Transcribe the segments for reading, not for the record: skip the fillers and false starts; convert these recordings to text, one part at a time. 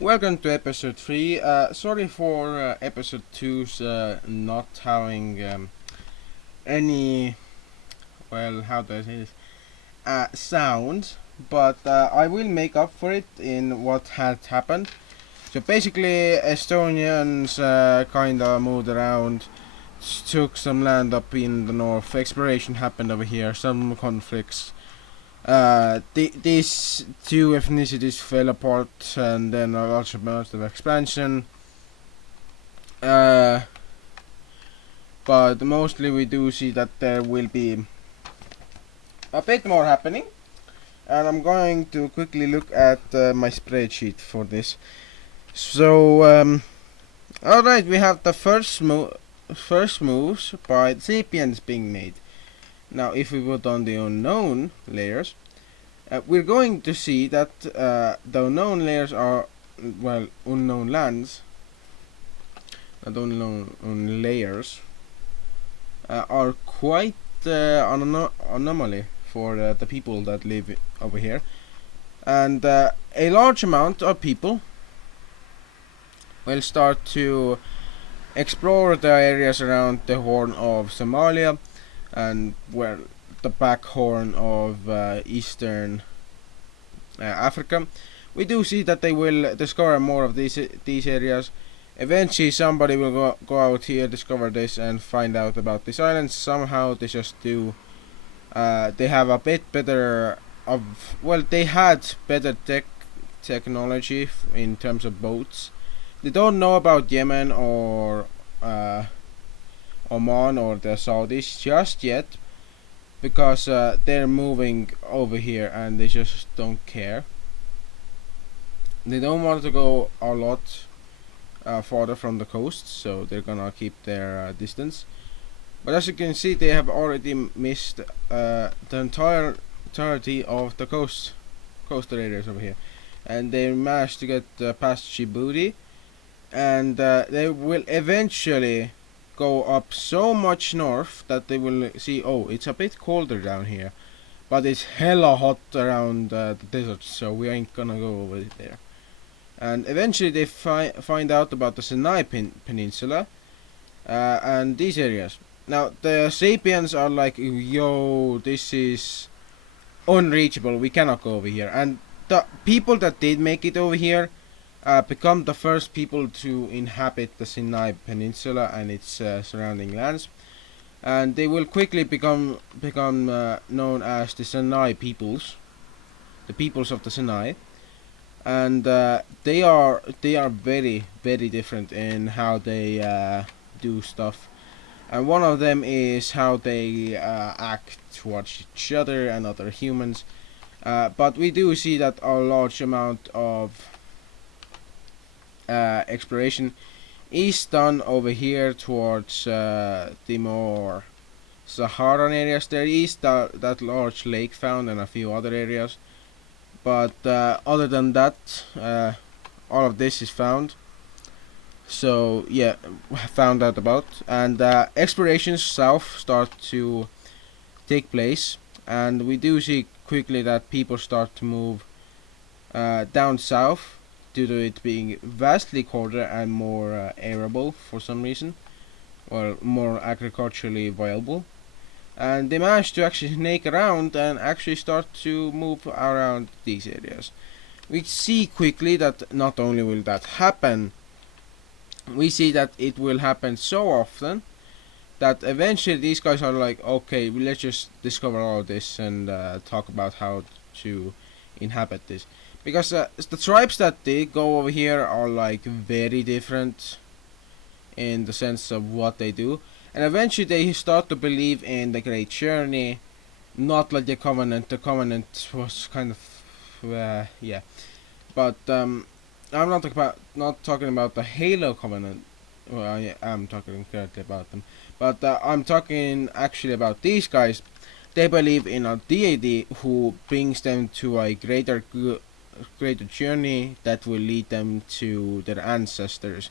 Welcome to episode 3. Sorry for episode 2's not having any, how do I say this, sound, but I will make up for it in what had happened. So basically, Estonians kinda moved around, took some land up in the north, exploration happened over here, some conflicts. These two ethnicities fell apart, and then a large amount of expansion. Uh, but mostly we do see that there will be a bit more happening, and I'm going to quickly look at my spreadsheet for this. So, alright, we have the first moves by the sapiens being made. Now, if we put on the unknown layers, we're going to see that the unknown layers are, unknown lands, not unknown layers, are quite an anomaly for the people that live over here. And a large amount of people will start to explore the areas around the Horn of Somalia and the back horn of eastern Africa. We do see that they will discover more of these areas. Eventually somebody will go out here, discover this, and find out about this island. Somehow they just do. They have a bit better they had better technology in terms of boats. They don't know about Yemen or Oman or the Saudis just yet, because they're moving over here and they just don't care. They don't want to go a lot farther from the coast, so they're gonna keep their distance. But as you can see, they have already missed the entirety of the coastal areas over here, and they managed to get past Djibouti, and they will eventually go up so much north that they will see, oh, it's a bit colder down here, but it's hella hot around the desert, so we ain't gonna go over there. And eventually they find out about the Sinai Peninsula and these areas. Now the sapiens are like, yo, this is unreachable, we cannot go over here. And the people that did make it over here become the first people to inhabit the Sinai Peninsula and its surrounding lands, and they will quickly become known as the Sinai peoples, the peoples of the Sinai, and they are very different in how they do stuff. And one of them is how they act towards each other and other humans. But we do see that a large amount of exploration is done over here towards the more Saharan areas. There is that large lake found and a few other areas, but other than that, all of this is found. So yeah, found out about, and explorations south start to take place, and we do see quickly that people start to move down south due to it being vastly colder and more arable for some reason, or more agriculturally viable. And they managed to actually snake around and actually start to move around these areas. We see quickly that not only will that happen, we see that it will happen so often that eventually these guys are like, okay, let's just discover all of this and talk about how to inhabit this. Because the tribes that did go over here are like very different in the sense of what they do, and eventually they start to believe in the Great Journey, not like the Covenant. The Covenant was kind of but I'm not talking about the Halo Covenant. Well, I am talking currently about them, but I'm talking actually about these guys. They believe in a deity who brings them to a greater journey that will lead them to their ancestors,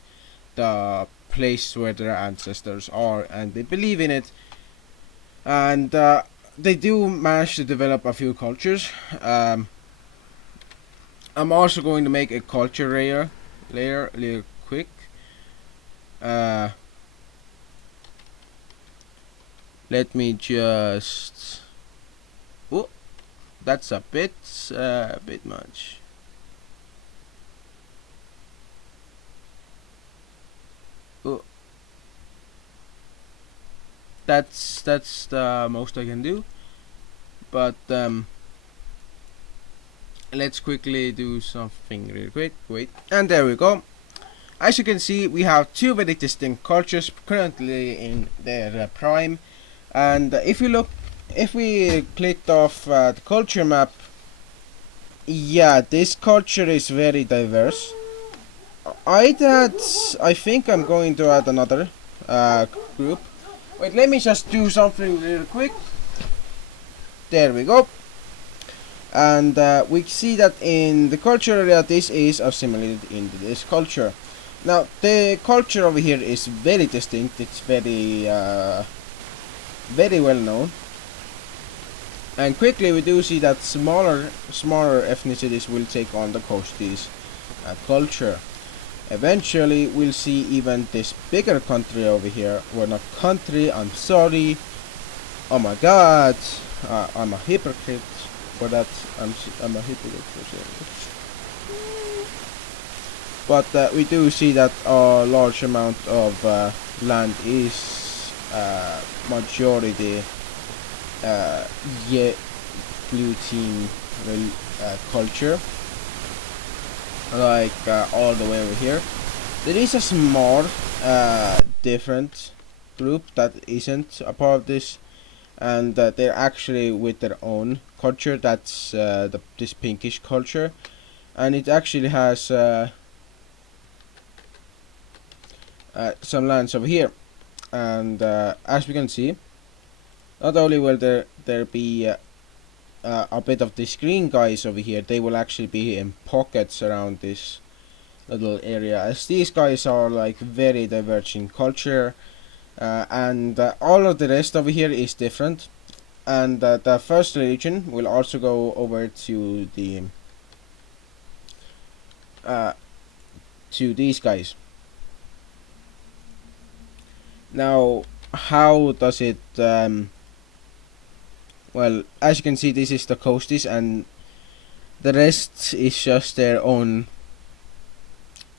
the place where their ancestors are, and they believe in it. And they do manage to develop a few cultures. I'm also going to make a culture layer real quick. Let me just. Oh, that's a bit much. Oh, that's the most I can do. But let's quickly do something real quick. Wait, and there we go. As you can see, we have two very distinct cultures currently in their prime. And if we clicked off the culture map, yeah, this culture is very diverse. I think I'm going to add another group. Wait, let me just do something real quick. There we go. And we see that in the culture area, this is assimilated into this culture. Now, the culture over here is very distinct. It's very well known. And quickly we do see that smaller ethnicities will take on the coasties culture. Eventually we'll see even this bigger country over here. Well, not country, I'm sorry. Oh my god. I'm a hypocrite for that. I'm a hypocrite for that. But we do see that a large amount of land is majority blue team culture, like all the way over here. There is a small different group that isn't a part of this, and they're actually with their own culture. That's this pinkish culture, and it actually has some lands over here. And as we can see, not only will there be a bit of these green guys over here, they will actually be in pockets around this little area, as these guys are like very diverging culture, and all of the rest over here is different. And the first religion will also go over to the to these guys. Now, how does it well, as you can see, this is the coasties, and the rest is just their own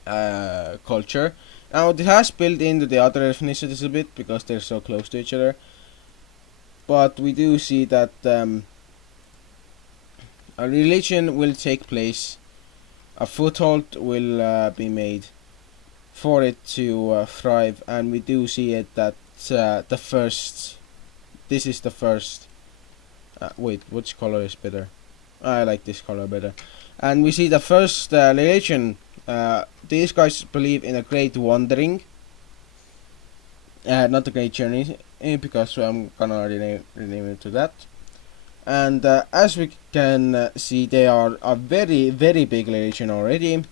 culture. Now, it has built into the other ethnicities a bit because they're so close to each other. But we do see that a religion will take place, a foothold will be made for it to thrive, and we do see it that this is the first. Wait, which color is better? I like this color better. And we see the first religion. These guys believe in a great wandering, not a great journey, because I'm gonna rename it to that. And as we can see, they are a very big religion already.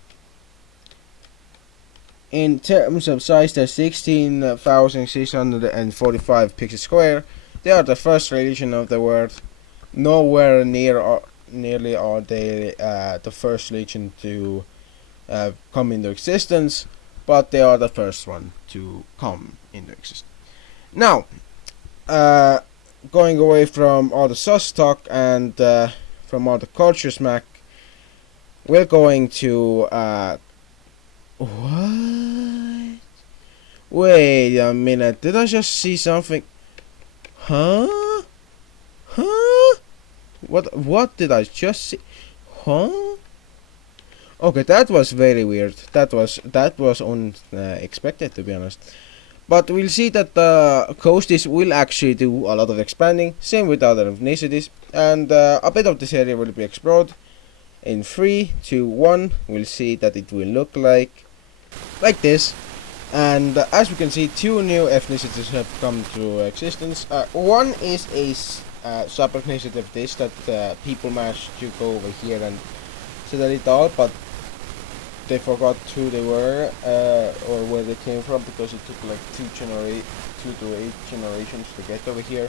In terms of size, they're 16,645 pixels square. They are the first religion of the world. Nowhere nearly are they the first religion to come into existence, but they are the first one to come into existence. Now, going away from all the sus talk and from all the culture smack, we're going to what? Wait a minute, did I just see something? Huh? What did I just see? Huh? Okay, that was very weird. That was unexpected, to be honest. But we'll see that the coasties will actually do a lot of expanding. Same with other ethnicities, and a bit of this area will be explored. In 3, 2, 1, we'll see that it will look like this. And as we can see, two new ethnicities have come to existence. One is a sub-ethnicity of this that people managed to go over here and settle it all, but they forgot who they were or where they came from, because it took like 2 to 8 generations to get over here.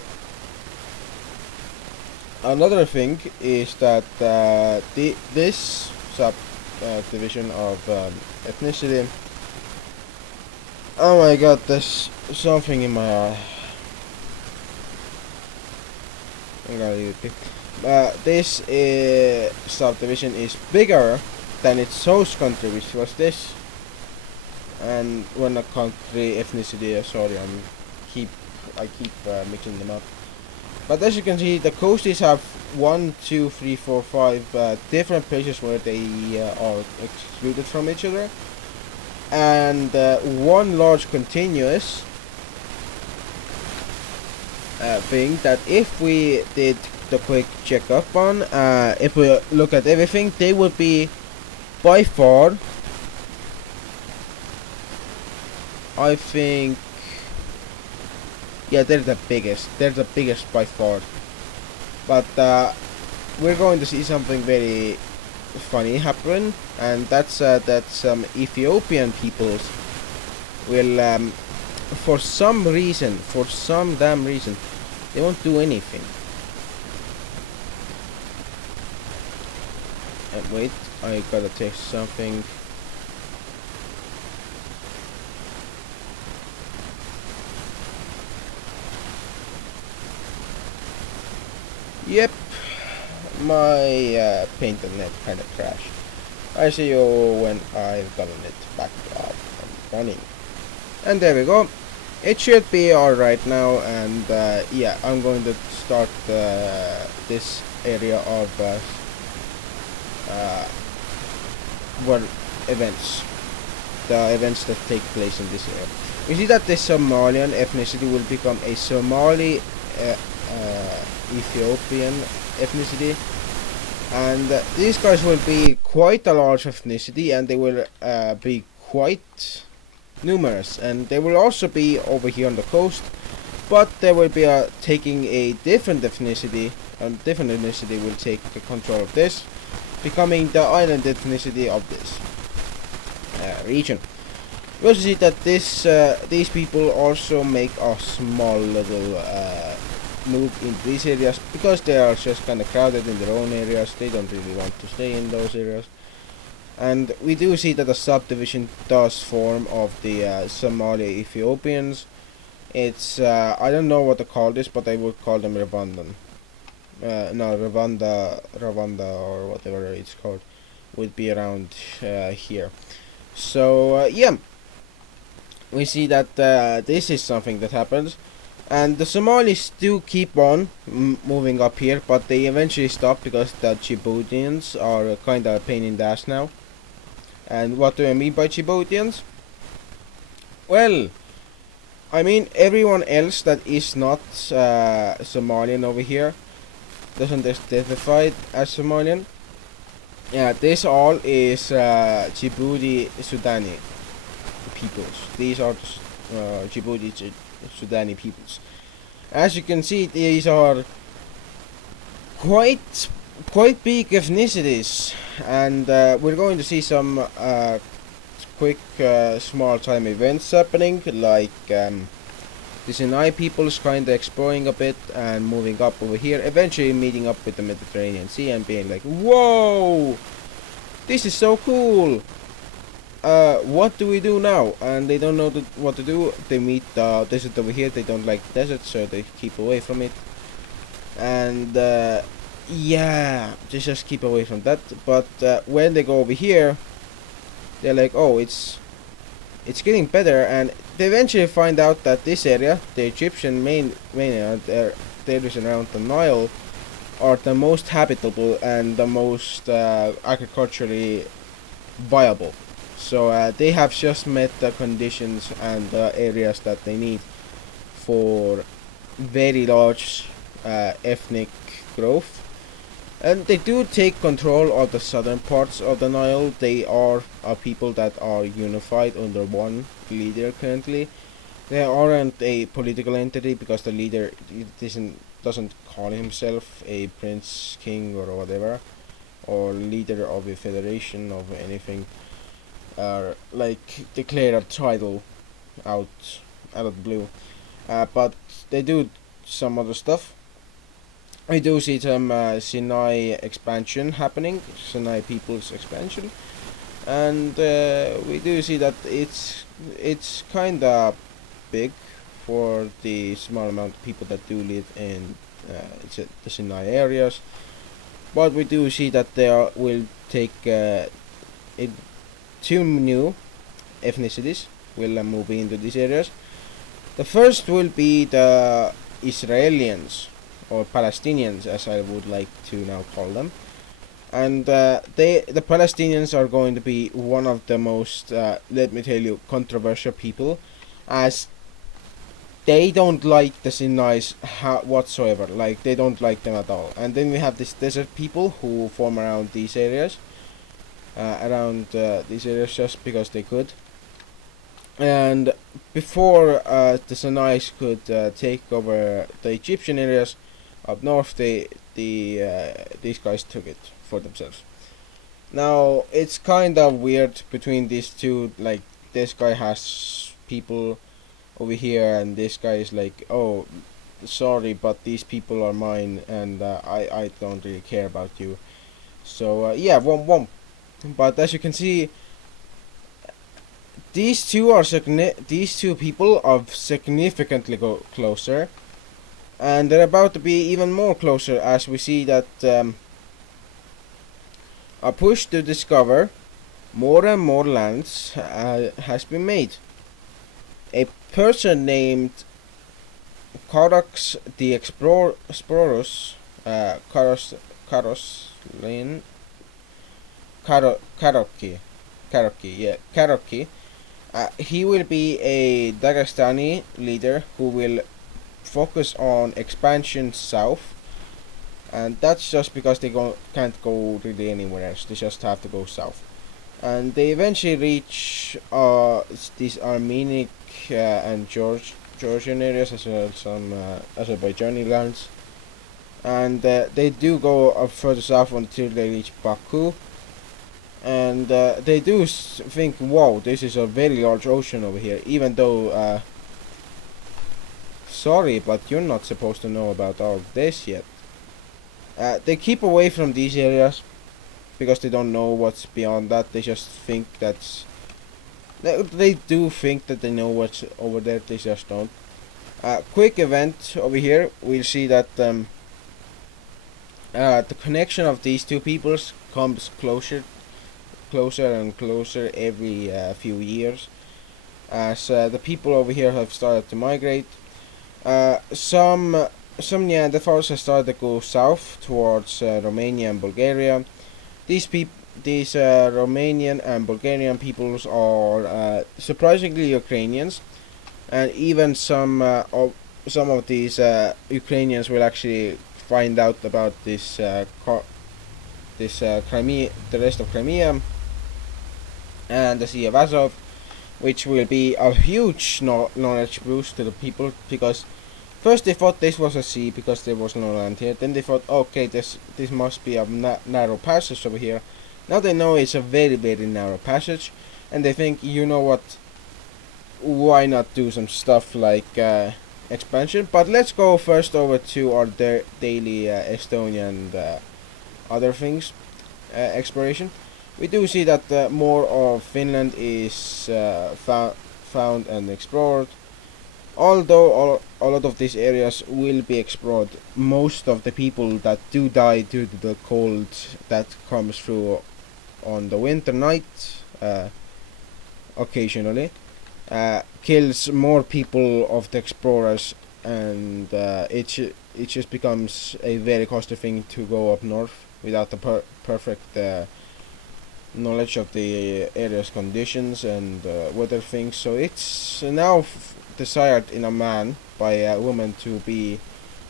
Another thing is that this subdivision of ethnicity. Oh my god, there's something in my eye. I'm gonna leave it. This subdivision is bigger than its host country, which was this. And when a country ethnicity, sorry, I keep mixing them up. But as you can see, the coasties have 1, 2, 3, 4, 5 different places where they are excluded from each other, and one large continuous thing that if we did the quick check up on, if we look at everything, they would be by far, I think, yeah, they're the biggest by far. But we're going to see something very funny happen, and that's that some Ethiopian peoples will for some damn reason, they won't do anything. Wait, I gotta take something. Yep, my paint and net kind of crashed. I see you when I've gotten it back up and running. And there we go. It should be alright now, and yeah, I'm going to start this area of well, events. The events that take place in this area. We see that the Somalian ethnicity will become a Somali Ethiopian ethnicity, and these guys will be quite a large ethnicity, and they will be quite numerous, and they will also be over here on the coast, but they will be taking a different ethnicity, and different ethnicity will take control of this, becoming the island ethnicity of this region. We also see that these people also make a small little move into these areas because they are just kind of crowded in their own areas. They don't really want to stay in those areas. And we do see that a subdivision does form of the Somali Ethiopians. It's I don't know what to call this, but I would call them Rwandan. No, Rwanda or whatever it's called would be around here. So yeah, we see that this is something that happens, and the Somalis do keep on moving up here, but they eventually stop because the Djiboutians are kind of a pain in the ass now. And what do I mean by Djiboutians? Well, I mean everyone else that is not Somalian over here doesn't identify as Somalian. Yeah, this all is Djibouti Sudani peoples. These are Djibouti Sudani peoples. As you can see, these are quite big ethnicities, and we're going to see some quick small time events happening, like the Sinai peoples kind of exploring a bit and moving up over here, eventually meeting up with the Mediterranean Sea and being like, whoa, this is so cool, what do we do now? And they don't know what to do. They meet the desert over here. They don't like deserts, so they keep away from it. And yeah, they just keep away from that. But when they go over here, they're like, oh, it's getting better, and they eventually find out that this area, the Egyptian mainland areas around the Nile, are the most habitable and the most agriculturally viable. So they have just met the conditions and the areas that they need for very large ethnic growth. And they do take control of the southern parts of the Nile. They are a people that are unified under one leader currently. They aren't a political entity because the leader doesn't call himself a prince, king, or whatever, or leader of a federation of anything, or like declare a title out of the blue. But they do some other stuff. We do see some Sinai expansion happening, Sinai people's expansion, and we do see that it's kind of big for the small amount of people that do live in the Sinai areas. But we do see that there will take two new ethnicities will move into these areas. The first will be the Israelians, or Palestinians as I would like to now call them. And the Palestinians are going to be one of the most, let me tell you, controversial people, as they don't like the Sinais whatsoever. Like, they don't like them at all. And then we have these desert people who form around these areas, just because they could. And before the Sinais could take over the Egyptian areas up north, these guys took it for themselves. Now it's kind of weird between these two. Like, this guy has people over here, and this guy is like, oh, sorry, but these people are mine, and I don't really care about you. So yeah, womp. But as you can see, these two people are significantly closer, and they're about to be even more closer, as we see that a push to discover more and more lands has been made. A person named Corax the Explorus, Karoki. He will be a Dagestani leader who will focus on expansion south, and that's just because they can't go really anywhere else. They just have to go south, and they eventually reach these Armenic and Georgian areas, as well as some Azerbaijani lands, and they do go up further south until they reach Baku. And they do think, wow, this is a very large ocean over here, even though, sorry, but you're not supposed to know about all this yet. They keep away from these areas because they don't know what's beyond that. They just think they do think that they know what's over there, they just don't. Quick event over here, we'll see that the connection of these two peoples comes closer and closer every few years, as the people over here have started to migrate. Some Neanderthals have started to go south towards Romania and Bulgaria. These Romanian and Bulgarian peoples are surprisingly Ukrainians, and even some of these Ukrainians will actually find out about this Crimea, the rest of Crimea, and the Sea of Azov, which will be a huge knowledge boost to the people, because first they thought this was a sea because there was no land here. Then they thought, okay, this must be a narrow passage over here. Now they know it's a very, very narrow passage, and they think, you know what, why not do some stuff like expansion? But let's go first over to our daily Estonia and other things exploration. We do see that more of Finland is found and explored. Although a lot of these areas will be explored, most of the people that do die due to the cold that comes through on the winter night, occasionally, kills more people of the explorers, and it just becomes a very costly thing to go up north without the perfect knowledge of the area's conditions and weather things. So it's now desired in a man by a woman to be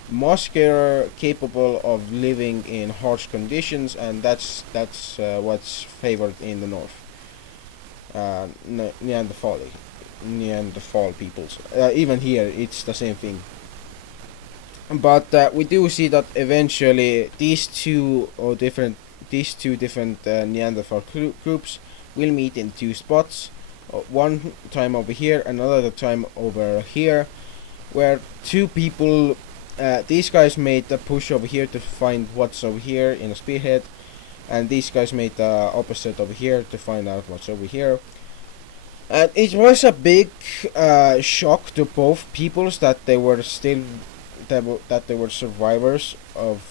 muscular, capable of living in harsh conditions, and that's what's favored in the north. Neanderthal peoples. Even here, it's the same thing. But we do see that eventually these two different Neanderthal groups will meet in two spots. One time over here, another time over here, where two people These guys made the push over here to find what's over here in a spearhead, and these guys made the opposite over here to find out what's over here. And it was a big shock to both peoples that they were still that they were survivors of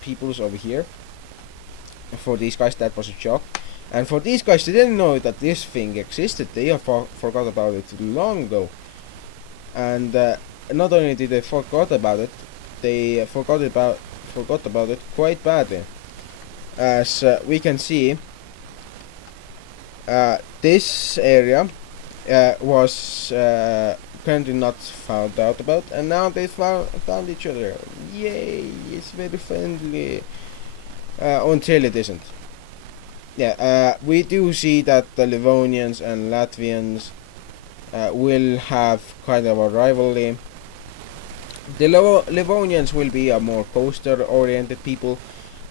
peoples over here. For these guys, that was a shock, and for these guys, they didn't know that this thing existed. They have forgot about it long ago, and not only did they forgot about it, they forgot about it quite badly. As we can see, this area was currently not found out about, and now they found each other. Yay! It's very friendly. Until it isn't. Yeah, we do see that the Livonians and Latvians will have kind of a rivalry. The Livonians will be a more coastal-oriented people,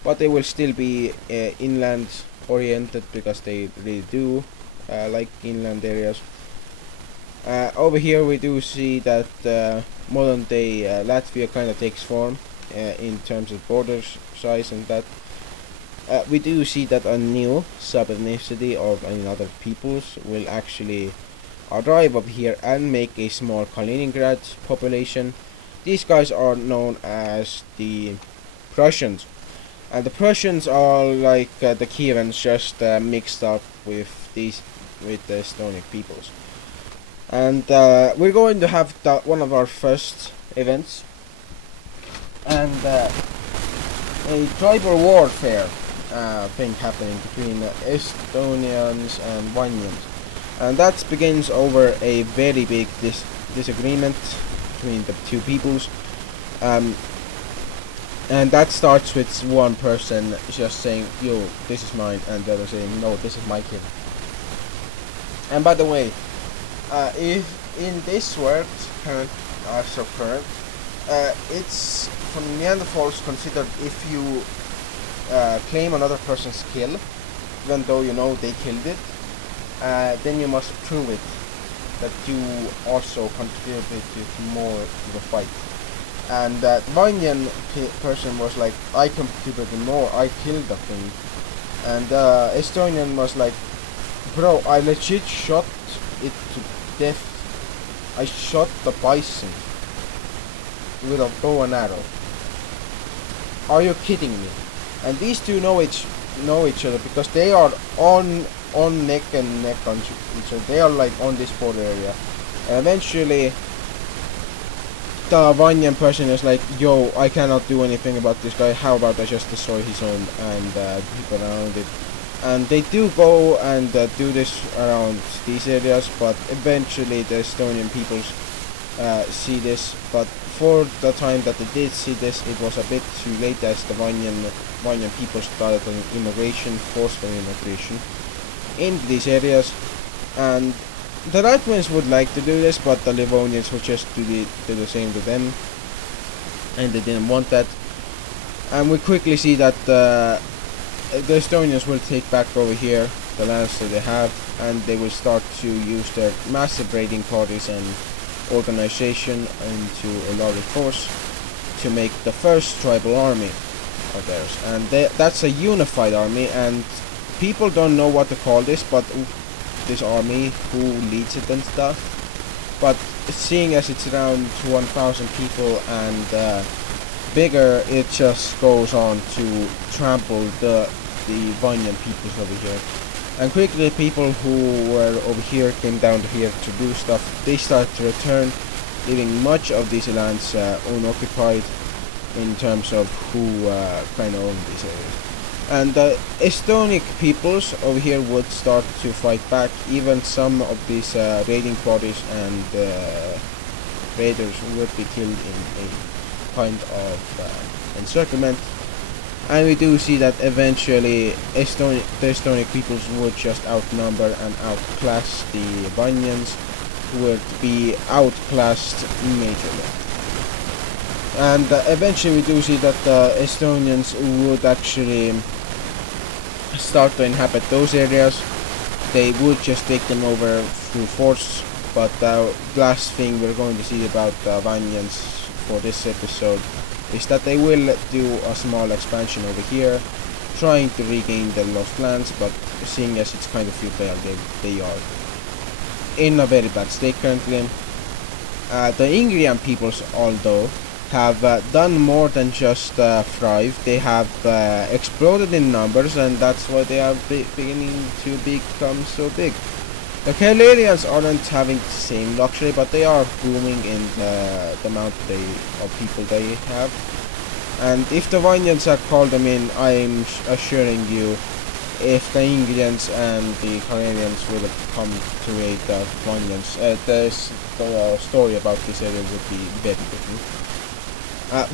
but they will still be inland-oriented because they really do like inland areas. Over here we do see that modern-day Latvia kind of takes form in terms of borders size and that. We do see that a new sub-ethnicity of another peoples will actually arrive up here and make a small Kaliningrad population. These guys are known as the Prussians, and the Prussians are like the Kievans, just mixed up with the Estonic peoples. And we're going to have one of our first events, and a tribal warfare thing happening between Estonians and Vanyans, and that begins over a very big disagreement between the two peoples, and that starts with one person just saying, "Yo, this is mine," and the other saying, "No, this is my kid." And by the way, if in this world current it's from Neanderthals considered if you claim another person's kill, even though you know they killed it, then you must prove it that you also contributed more to the fight. And that Vanyan person was like, I contributed more, I killed the thing. And Estonian was like, bro, I legit shot it to death. I shot the bison with a bow and arrow. Are you kidding me? And these two know each other because they are on neck and neck on each other. They are like on this border area. And eventually the Vanyan person is like, yo, I cannot do anything about this guy, how about I just destroy his home and people around it. And they do go and do this around these areas, but eventually the Estonian peoples see this, but for the time that they did see this, it was a bit too late, as the Vanyan people started an forceful immigration into these areas, and the Latvians would like to do this, but the Livonians would just do the same to them, and they didn't want that. And we quickly see that the Estonians will take back over here the lands that they have, and they will start to use their massive raiding parties and organization into a larger force to make the first tribal army of theirs. And that's a unified army, and people don't know what to call this, but this army, who leads it and stuff. But seeing as it's around 1,000 people and bigger, it just goes on to trample the Vanyan peoples over here. And quickly the people who were over here came down to here to do stuff. They started to return, leaving much of these lands unoccupied in terms of who kind of owned these areas. And the Estonic peoples over here would start to fight back. Even some of these raiding parties and raiders would be killed in a kind of encirclement. And we do see that eventually the Estonic peoples would just outnumber and outclass the Vanyans, would be outclassed majorly. And eventually we do see that the Estonians would actually start to inhabit those areas. They would just take them over through force, but the last thing we're going to see about the Vanyans for this episode is that they will do a small expansion over here, trying to regain the lost lands, but seeing as it's kind of futile, they are in a very bad state currently. The Ingrian peoples, although, have done more than just thrive. They have exploded in numbers, and that's why they are beginning to become so big. The Calarians aren't having the same luxury, but they are booming in the amount of people they have. And if the Vanyans had called them in, I'm assuring you, if the Ingrians and the Calarians will come to raid the Vanyans, the story about this area would be very different.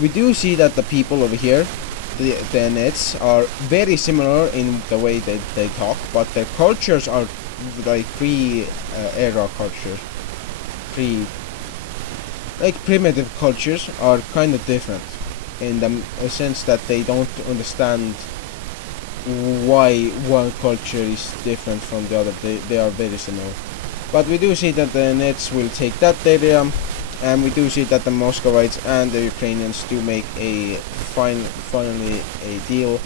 We do see that the people over here, the Nets, are very similar in the way that they talk, but their cultures are like pre-era cultures. Primitive cultures are kind of different in the sense that they don't understand why one culture is different from the other. They are very similar. But we do see that the Nets will take that area, and we do see that the Muscovites and the Ukrainians do make finally a deal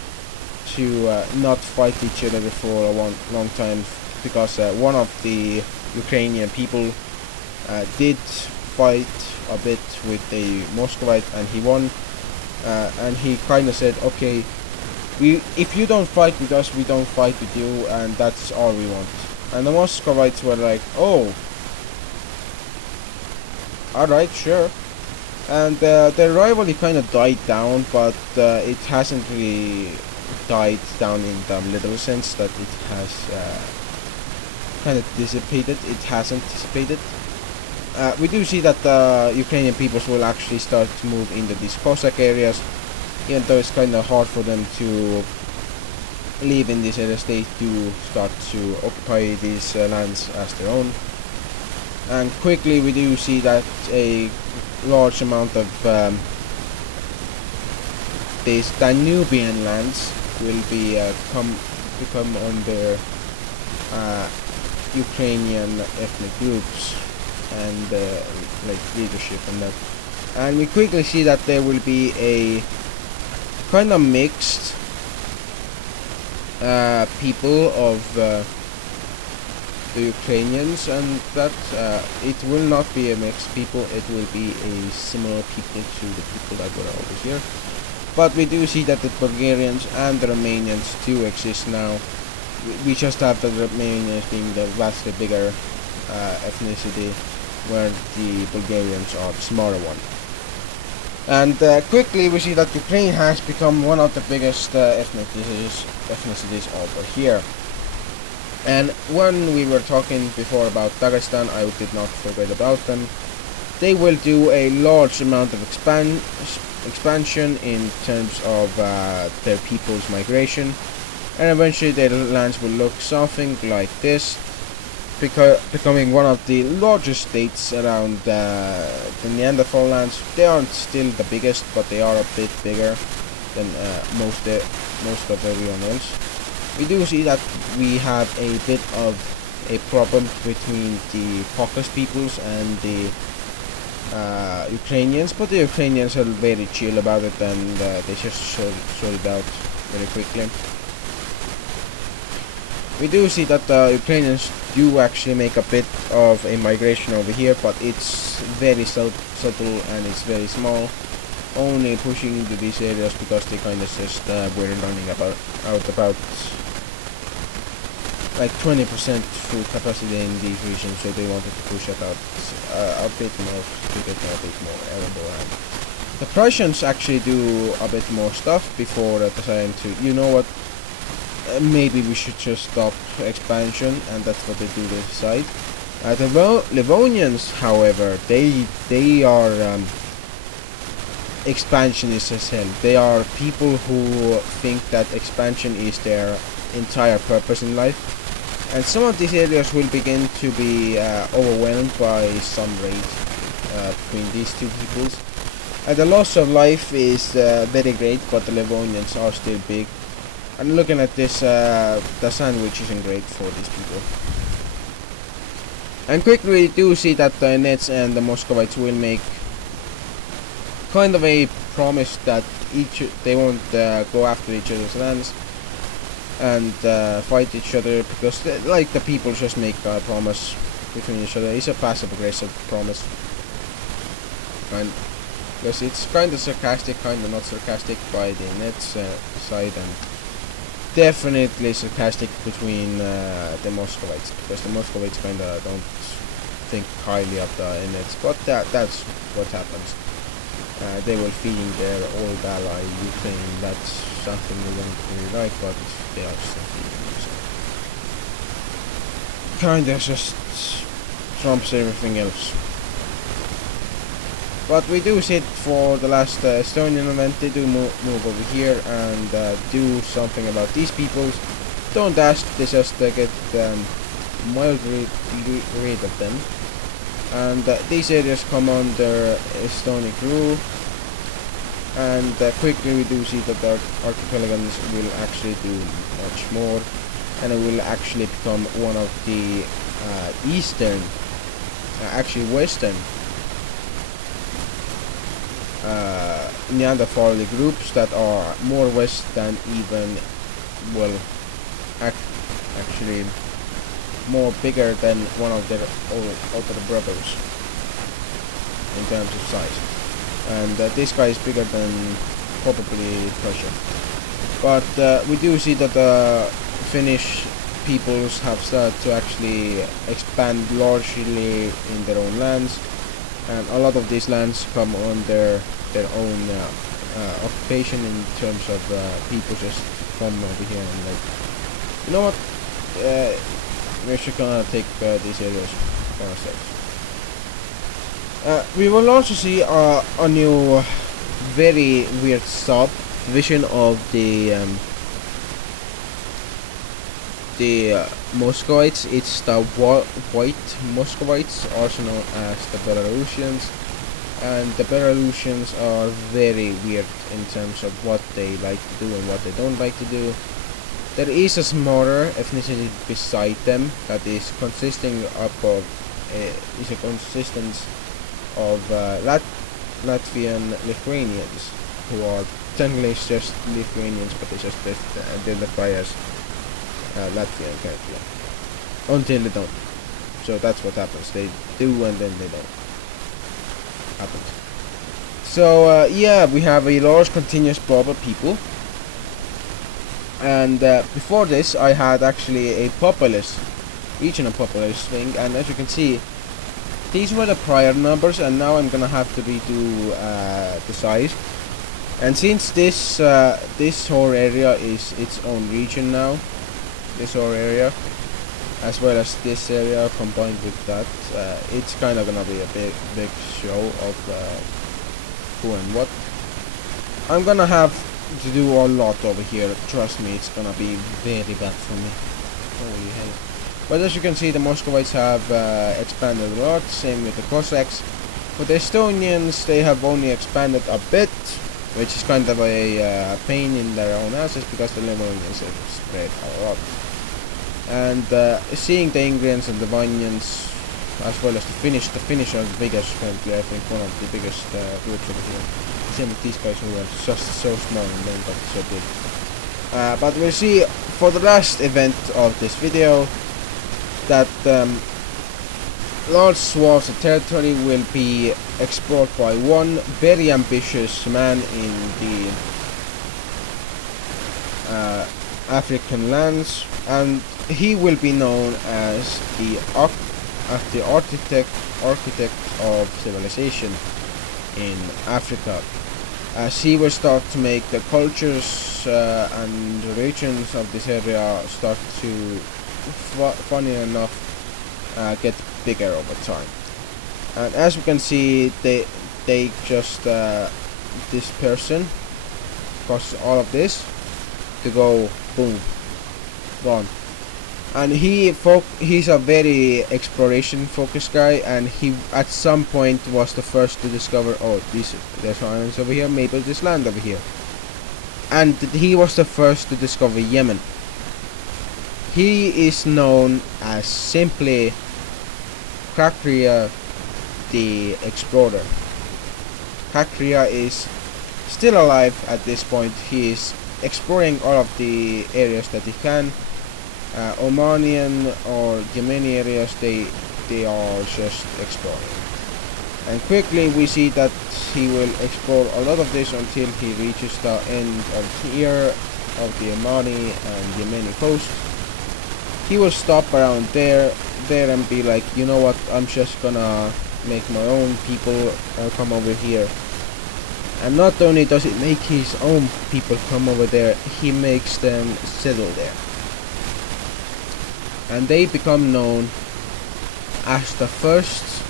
to not fight each other for a long time, because one of the Ukrainian people did fight a bit with the Muscovite, and he won, and he kind of said, okay, if you don't fight with us, we don't fight with you, and that's all we want. And the Muscovites were like, oh, alright, sure. And the rivalry kind of died down, but it hasn't really died down in the literal sense that it has kind of dissipated. It hasn't dissipated. We do see that the Ukrainian peoples will actually start to move into these Cossack areas, even though it's kind of hard for them to live in these areas. They do start to occupy these lands as their own. And quickly we do see that a large amount of these Danubian lands will be become under Ukrainian ethnic groups and leadership and that. And we quickly see that there will be a kind of mixed people of the Ukrainians, and that it will not be a mixed people, it will be a similar people to the people that were over here. But we do see that the Bulgarians and the Romanians do exist now. We just have the Romanians being the vastly bigger ethnicity, where the Bulgarians are the smaller one. And quickly we see that Ukraine has become one of the biggest ethnicities over here. And when we were talking before about Dagestan, I did not forget about them. They will do a large amount of expansion in terms of their people's migration, and eventually their lands will look something like this, becoming one of the largest states around the Neanderthal lands. They aren't still the biggest, but they are a bit bigger than most of everyone else. We do see that we have a bit of a problem between the Caucasus peoples and the Ukrainians, but the Ukrainians are very chill about it, and they just sort it out very quickly. We do see that the Ukrainians do actually make a bit of a migration over here, but it's very subtle and it's very small, only pushing into these areas because they kind of just were running about 20% food capacity in these regions, so they wanted to push it out a bit more to get a bit more arable. And the Prussians actually do a bit more stuff before deciding to, you know what, maybe we should just stop expansion, and that's what they do, they decide. The Livonians, however, they are expansionists as hell. They are people who think that expansion is their entire purpose in life, and some of these areas will begin to be overwhelmed by some raid between these two peoples. The loss of life is very great, but the Livonians are still big. And looking at this, the sandwich isn't great for these people. And quickly we do see that the Nets and the Muscovites will make kind of a promise that they won't go after each other's lands and fight each other, because like the people just make a promise between each other. It's a passive aggressive promise, and because it's kind of sarcastic, kind of not sarcastic by the net's side, and definitely sarcastic between the Muscovites, because the Muscovites kind of don't think highly of the Inuits, but that's what happens. They were feeding their old ally Ukraine. That's something we don't really like, but they are still feeding them. So kind of just trumps everything else. But we do see it for the last Estonian event. They do move over here and do something about these peoples. Don't ask, they just get mildly rid of them. And these areas come under Estonic rule. And quickly we do see that the archipelagons will actually do much more. And it will actually become one of the eastern, actually western, Neanderthal groups that are more west than even, well, actually more bigger than one of their older brothers in terms of size. And this guy is bigger than probably Prussia. But we do see that the Finnish peoples have started to actually expand largely in their own lands, and a lot of these lands come under their own occupation in terms of people just come over here and like, you know what, we're just gonna take these areas for ourselves. We will also see a new very weird subdivision of the Muscovites. It's the white Muscovites, also known as the Belarusians, and the Belarusians are very weird in terms of what they like to do and what they don't like to do. There is a smaller ethnicity beside them that is consisting of Latvian Lithuanians, who are technically just Lithuanians, but they just identify as Latvian currently until they don't. So that's what happens. They do and then they don't. Happens. So yeah, we have a large continuous blob of people. And before this, I had actually a populous, regional populous thing, and as you can see, these were the prior numbers, and now I'm gonna have to redo the size. And since this this whole area is its own region now, this whole area, as well as this area combined with that, it's kind of gonna be a big show of who and what. I'm gonna have to do a lot over here. Trust me, it's gonna be very bad for me. Holy hell! But as you can see, the Muscovites have expanded a lot. Same with the Cossacks. For the Estonians, they have only expanded a bit, which is kind of a pain in their own asses because the Livonians have spread a lot. And seeing the Ingrians and the Vanyans, as well as the Finnish are the biggest currently, I think one of the biggest groups over here. Same with these guys who are just so small and then got so big. But we'll see for the last event of this video that large swaths of territory will be explored by one very ambitious man in the African lands, and he will be known as the architect of civilization in Africa, as he will start to make the cultures and religions of this area start to, funny enough, get bigger over time. And as we can see, they just this person causes all of this to go boom, gone. And he's a very exploration focused guy, and he at some point was the first to discover, oh, there's islands over here, maybe this land over here. And he was the first to discover Yemen. He is known as simply Krakria the Explorer. Kakria is still alive at this point. He is exploring all of the areas that he can. Omanian or Yemeni areas, they are just exploring. And quickly we see that he will explore a lot of this until he reaches the end of here of the Omani and Yemeni coast. He will stop around there and be like, you know what, I'm just gonna make my own people come over here. And not only does it make his own people come over there, he makes them settle there. And they become known as the first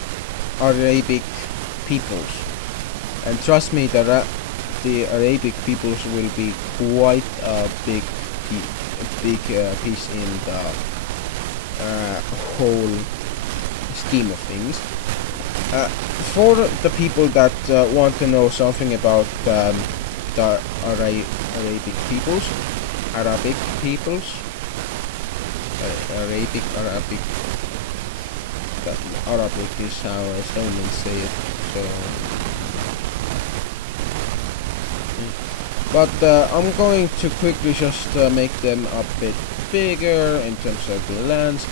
Arabic peoples. And trust me, the Arabic peoples will be quite a big piece in the whole scheme of things. For the people that want to know something about the Arabic peoples, Arabic, that Arabic is how Estonians say it. So, but I'm going to quickly just make them a bit bigger in terms of the lands.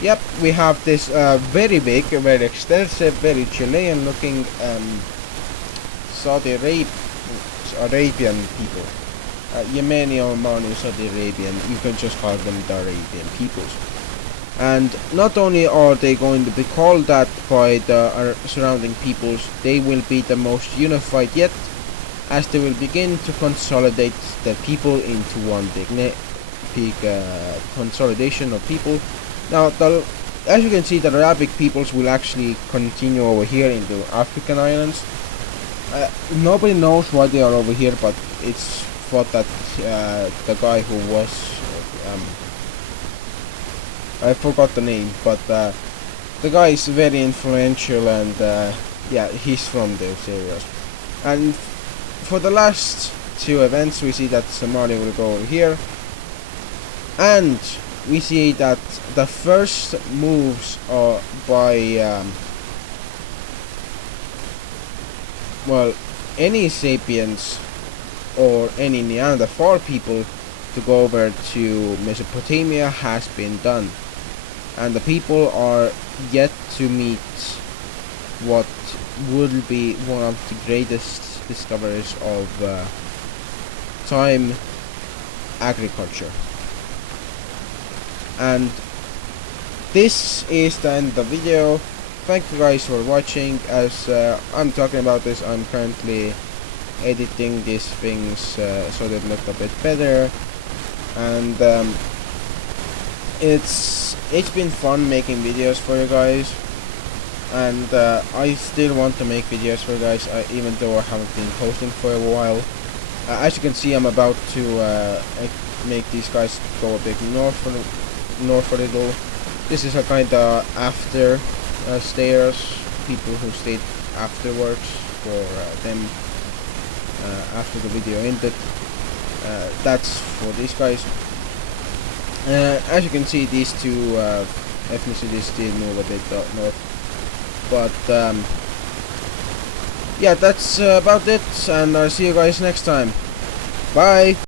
Yep, we have this very big, very extensive, very Chilean looking Arabian people. Yemeni, Omani, Saudi Arabian, you can just call them the Arabian peoples. And not only are they going to be called that by the surrounding peoples, they will be the most unified yet, as they will begin to consolidate the people into one big consolidation of people. Now, as you can see, the Arabic peoples will actually continue over here in the African islands. Nobody knows why they are over here, but it's thought that the guy who was I forgot the name, but the guy is very influential, and yeah, he's from those areas. And for the last two events, we see that Somalia will go over here, and we see that the first moves are by well, any sapiens or any Neanderthal people to go over to Mesopotamia has been done, and the people are yet to meet what would be one of the greatest discoveries of time: agriculture. And this is the end of the video. Thank you guys for watching. As I'm talking about this, I'm currently editing these things so they look a bit better, and it's been fun making videos for you guys, and I still want to make videos for you guys, even though I haven't been posting for a while. As you can see, I'm about to make these guys go a bit north a little. This is a kind of after stayers, people who stayed afterwards for them after the video ended. That's for these guys. As you can see, these two ethnicities still move a bit north, but yeah, that's about it, and I'll see you guys next time. Bye.